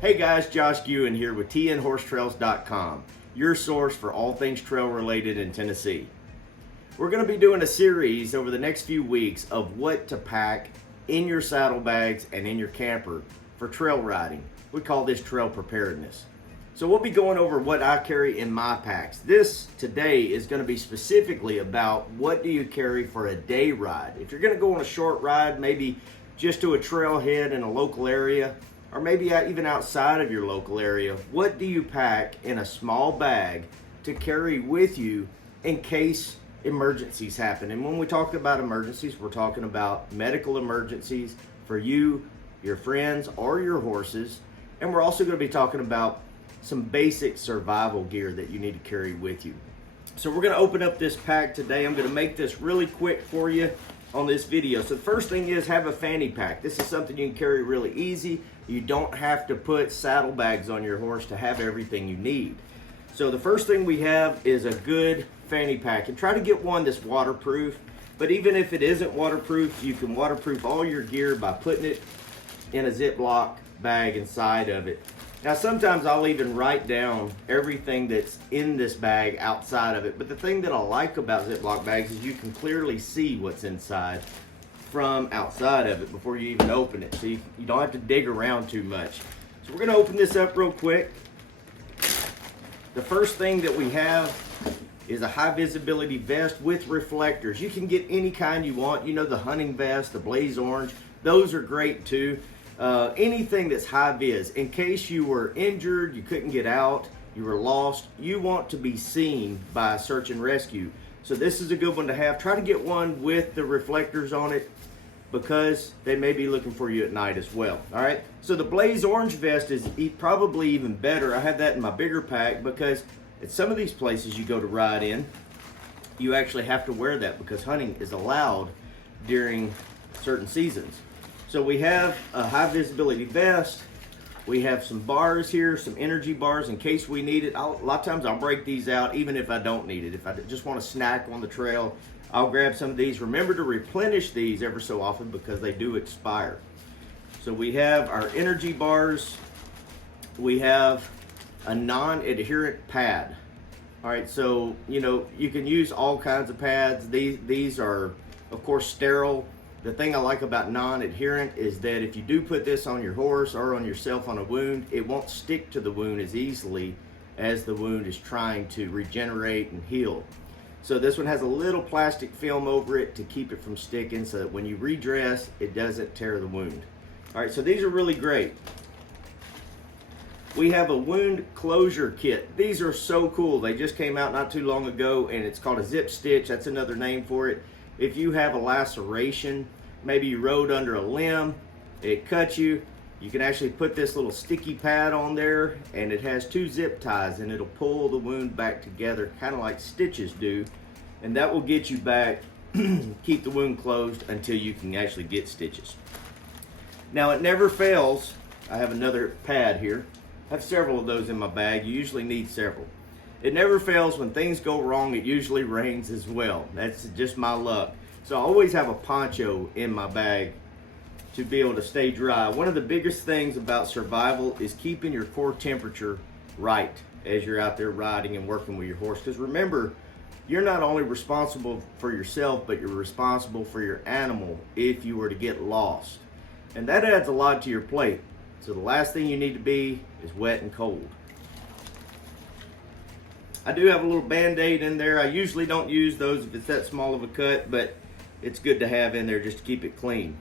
Hey guys, Josh Ewan here with tnhorsetrails.com, your source for all things trail related in Tennessee. We're going to be doing a series over the next few weeks of what to pack in your saddlebags and in your camper for trail riding. We call this trail preparedness. So we'll be going over what I carry in my packs. This today is going to be specifically about what do you carry for a day ride. If you're going to go on a short ride, maybe just to a trailhead in a local area, or maybe even outside of your local area, what do you pack in a small bag to carry with you in case emergencies happen? And when we talk about emergencies, we're talking about medical emergencies for you, your friends, or your horses. And we're also going to be talking about some basic survival gear that you need to carry with you. So we're going to open up this pack today. I'm going to make this really quick for you on this video. So the first thing is have a fanny pack. This is something you can carry really easy. You don't have to put saddlebags on your horse to have everything you need. So the first thing we have is a good fanny pack, and try to get one that's waterproof. But even if it isn't waterproof, you can waterproof all your gear by putting it in a Ziploc bag inside of it. Now sometimes I'll even write down everything that's in this bag outside of it, but the thing that I like about Ziploc bags is you can clearly see what's inside from outside of it before you even open it, so you don't have to dig around too much. So we're going to open this up real quick. The first thing that we have is a high visibility vest with reflectors. You can get any kind you want. You know, the hunting vest, the blaze orange, those are great too. Anything that's high vis, in case you were injured, you couldn't get out, you were lost, you want to be seen by search and rescue. So this is a good one to have. Try to get one with the reflectors on it, because they may be looking for you at night as well. All right, so the blaze orange vest is probably even better. I have that in my bigger pack because at some of these places you go to ride in, you actually have to wear that because hunting is allowed during certain seasons. So we have a high visibility vest. We have some bars here, some energy bars in case we need it. A lot of times I'll break these out even if I don't need it. If I just want to snack on the trail, I'll grab some of these. Remember to replenish these ever so often because they do expire. So we have our energy bars. We have a non-adherent pad. All right, so you know you can use all kinds of pads. These are of course sterile. The thing I like about non-adherent is that if you do put this on your horse or on yourself on a wound, it won't stick to the wound as easily as the wound is trying to regenerate and heal. So this one has a little plastic film over it to keep it from sticking so that when you redress, it doesn't tear the wound. All right, so these are really great. We have a wound closure kit. These are so cool. They just came out not too long ago, and it's called a zip stitch. That's another name for it. If you have a laceration, maybe you rode under a limb, it cut you, you can actually put this little sticky pad on there, and it has 2 zip ties, and it'll pull the wound back together, kind of like stitches do, and that will get you back, keep the wound closed until you can actually get stitches. Now it never fails. I have another pad here. I have several of those in my bag. You usually need several. It never fails. When things go wrong, it usually rains as well. That's just my luck. So I always have a poncho in my bag to be able to stay dry. One of the biggest things about survival is keeping your core temperature right as you're out there riding and working with your horse. Because remember, you're not only responsible for yourself, but you're responsible for your animal if you were to get lost. And that adds a lot to your plate. So the last thing you need to be is wet and cold. I do have a little Band-Aid in there. I usually don't use those if it's that small of a cut, but it's good to have in there just to keep it clean.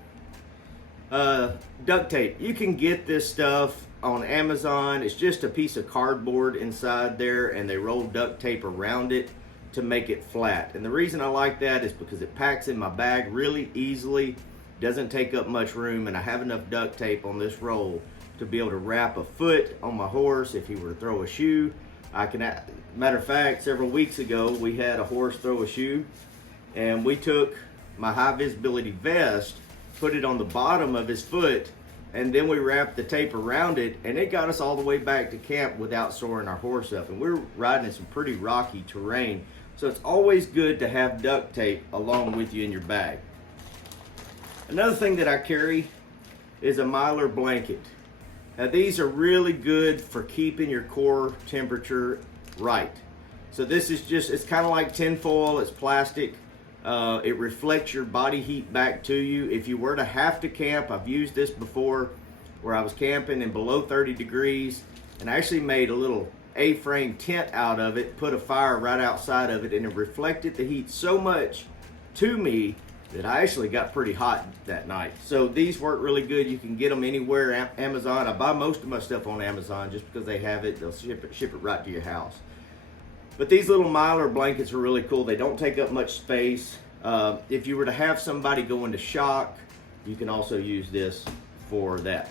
Duct tape. You can get this stuff on Amazon. It's just a piece of cardboard inside there, and they roll duct tape around it to make it flat. And the reason I like that is because it packs in my bag really easily, doesn't take up much room, and I have enough duct tape on this roll to be able to wrap a foot on my horse if he were to throw a shoe. Matter of fact, several weeks ago, we had a horse throw a shoe, and we took my high visibility vest, put it on the bottom of his foot, and then we wrapped the tape around it, and it got us all the way back to camp without soring our horse up. And we're riding in some pretty rocky terrain, so it's always good to have duct tape along with you in your bag. Another thing that I carry is a Mylar blanket. Now these are really good for keeping your core temperature right. So this is just, it's kind of like tin foil, it's plastic. It reflects your body heat back to you. If you were to have to camp, I've used this before where I was camping in below 30 degrees and I actually made a little A-frame tent out of it, put a fire right outside of it, and it reflected the heat so much to me that I actually got pretty hot that night. So these work really good. You can get them anywhere. Amazon. I buy most of my stuff on Amazon just because they have it. They'll ship it right to your house. But these little Mylar blankets are really cool. They don't take up much space. If you were to have somebody go into shock, you can also use this for that.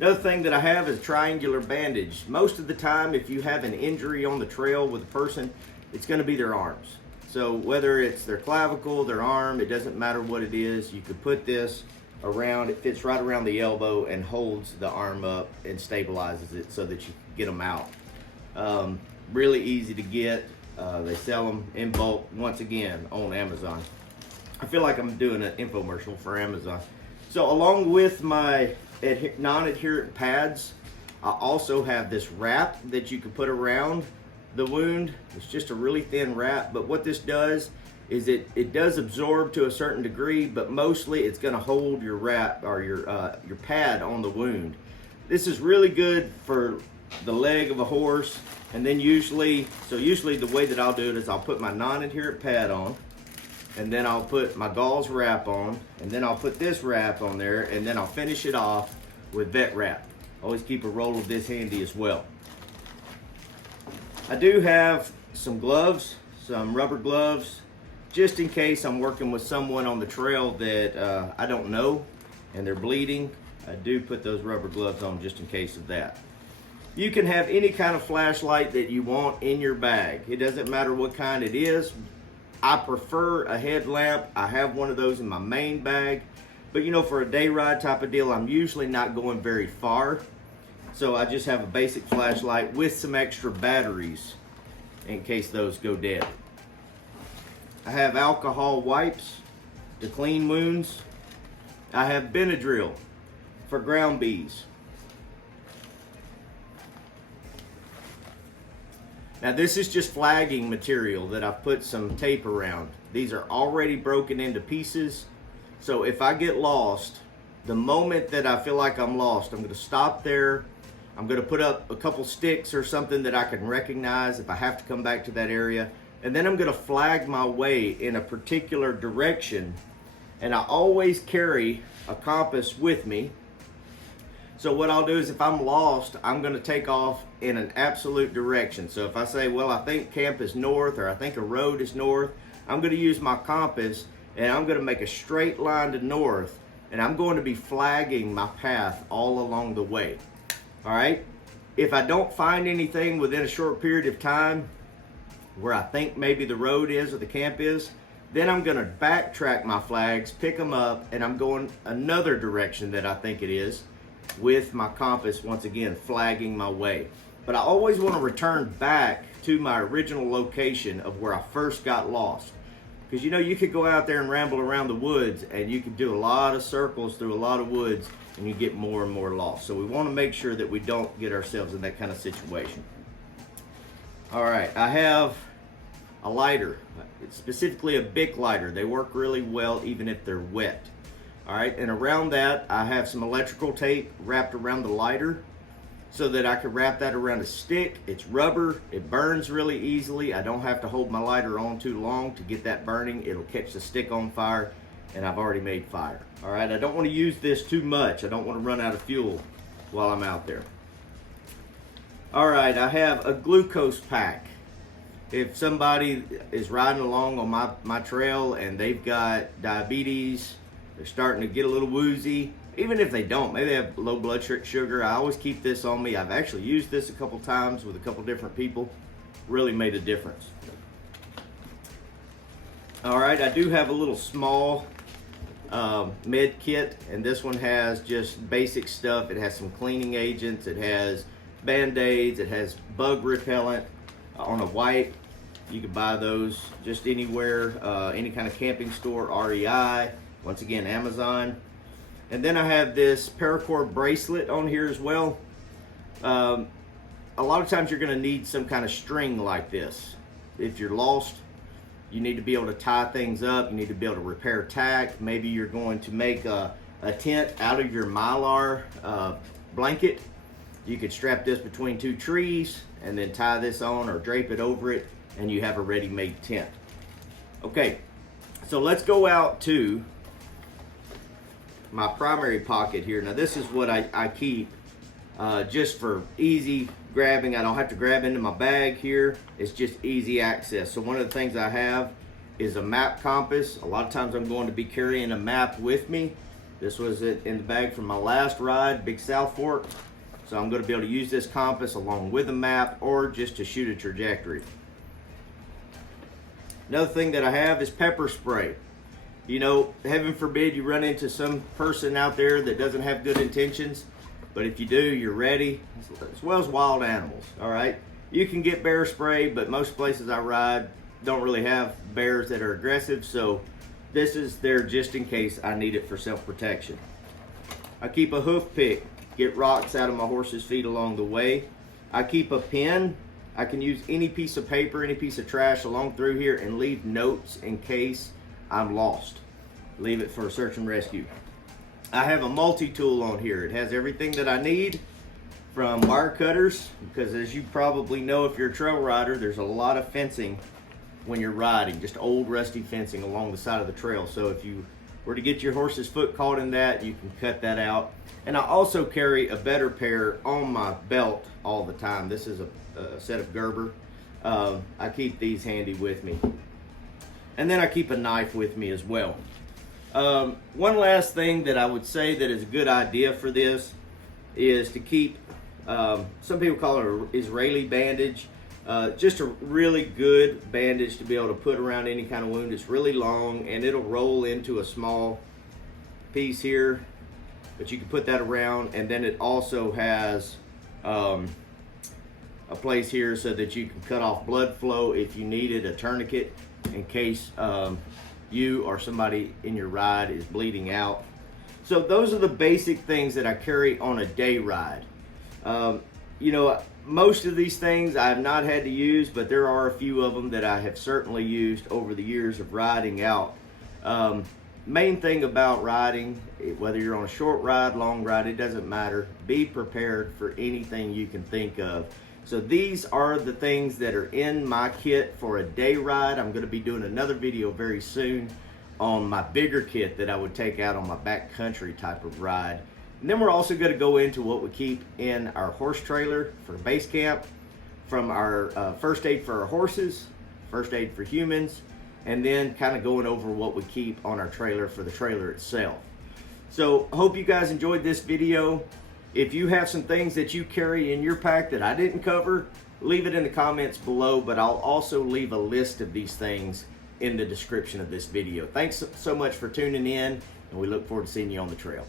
Another thing that I have is triangular bandage. Most of the time, if you have an injury on the trail with a person, it's going to be their arms. So whether it's their clavicle, their arm, it doesn't matter what it is, you could put this around, it fits right around the elbow and holds the arm up and stabilizes it so that you can get them out. Really easy to get. They sell them in bulk, once again, on Amazon. I feel like I'm doing an infomercial for Amazon. So along with my non-adherent pads, I also have this wrap that you can put around the wound. It's just a really thin wrap, but what this does is it does absorb to a certain degree, but mostly it's going to hold your wrap or your pad on the wound. This is really good for the leg of a horse, and then usually the way that I'll do it is I'll put my non-adherent pad on, and then I'll put my gauze wrap on, and then I'll put this wrap on there, and then I'll finish it off with Vetwrap. Always keep a roll of this handy as well. I do have some gloves, some rubber gloves, just in case I'm working with someone on the trail that I don't know and they're bleeding. I do put those rubber gloves on just in case of that. You can have any kind of flashlight that you want in your bag. It doesn't matter what kind it is. I prefer a headlamp. I have one of those in my main bag. But you know, for a day ride type of deal, I'm usually not going very far. So I just have a basic flashlight with some extra batteries in case those go dead. I have alcohol wipes to clean wounds. I have Benadryl for ground bees. Now this is just flagging material that I've put some tape around. These are already broken into pieces. So if I get lost, the moment that I feel like I'm lost, I'm going to stop there. I'm going to put up a couple sticks or something that I can recognize if I have to come back to that area. And then I'm going to flag my way in a particular direction. And I always carry a compass with me. So what I'll do is if I'm lost, I'm going to take off in an absolute direction. So if I say, well, I think camp is north, or I think a road is north, I'm going to use my compass and I'm going to make a straight line to north. And I'm going to be flagging my path all along the way. All right, if I don't find anything within a short period of time where I think maybe the road is or the camp is, then I'm going to backtrack my flags, pick them up, and I'm going another direction that I think it is with my compass, once again, flagging my way. But I always want to return back to my original location of where I first got lost. Because you know, you could go out there and ramble around the woods and you could do a lot of circles through a lot of woods and you get more and more lost. So we want to make sure that we don't get ourselves in that kind of situation. All right, I have a lighter. It's specifically a Bic lighter. They work really well even if they're wet. All right, and around that I have some electrical tape wrapped around the lighter so that I can wrap that around a stick. It's rubber, it burns really easily. I don't have to hold my lighter on too long to get that burning. It'll catch the stick on fire, and I've already made fire. All right, I don't want to use this too much. I don't want to run out of fuel while I'm out there. All right, I have a glucose pack. If somebody is riding along on my trail and they've got diabetes, they're starting to get a little woozy, even if they don't, maybe they have low blood sugar, I always keep this on me. I've actually used this a couple times with a couple different people. Really made a difference. All right, I do have a little small med kit, and this one has just basic stuff. It has some cleaning agents, it has band-aids, it has bug repellent on a wipe. You can buy those just anywhere, any kind of camping store, REI, once again, Amazon. And then I have this Paracord bracelet on here as well. A lot of times you're going to need some kind of string like this. If you're lost, you need to be able to tie things up. You need to be able to repair tack. Maybe you're going to make a tent out of your Mylar blanket. You could strap this between two trees and then tie this on or drape it over it, and you have a ready-made tent. Okay, so let's go out to my primary pocket here. Now this is what I keep just for easy grabbing. I don't have to grab into my bag here. It's just easy access. So one of the things I have is a map compass. A lot of times I'm going to be carrying a map with me. This was it in the bag from my last ride, Big South Fork. So I'm going to be able to use this compass along with a map or just to shoot a trajectory. Another thing that I have is pepper spray. You know, heaven forbid you run into some person out there that doesn't have good intentions, but if you do, you're ready, as well as wild animals, all right? You can get bear spray, but most places I ride don't really have bears that are aggressive, so this is there just in case I need it for self-protection. I keep a hoof pick, get rocks out of my horse's feet along the way. I keep a pen. I can use any piece of paper, any piece of trash along through here and leave notes in case I'm lost. Leave it for search and rescue. I have a multi-tool on here. It has everything that I need, from wire cutters, because as you probably know if you're a trail rider, there's a lot of fencing when you're riding, just old rusty fencing along the side of the trail. So if you were to get your horse's foot caught in that, you can cut that out. And I also carry a better pair on my belt all the time. This is a set of Gerber. I keep these handy with me. And then I keep a knife with me as well. One last thing that I would say that is a good idea for this is to keep, some people call it an Israeli bandage. Just a really good bandage to be able to put around any kind of wound. It's really long and it'll roll into a small piece here, but you can put that around. And then it also has a place here so that you can cut off blood flow if you needed, a tourniquet in case you or somebody in your ride is bleeding out. So those are the basic things that I carry on a day ride. You know, most of these things I have not had to use, but there are a few of them that I have certainly used over the years of riding out. Main thing about riding, whether you're on a short ride, long ride, it doesn't matter. Be prepared for anything you can think of. So these are the things that are in my kit for a day ride. I'm going to be doing another video very soon on my bigger kit that I would take out on my backcountry type of ride. And then we're also going to go into what we keep in our horse trailer for base camp, from our first aid for our horses, first aid for humans, and then kind of going over what we keep on our trailer for the trailer itself. So I hope you guys enjoyed this video. If you have some things that you carry in your pack that I didn't cover, leave it in the comments below, but I'll also leave a list of these things in the description of this video. Thanks so much for tuning in, and we look forward to seeing you on the trail.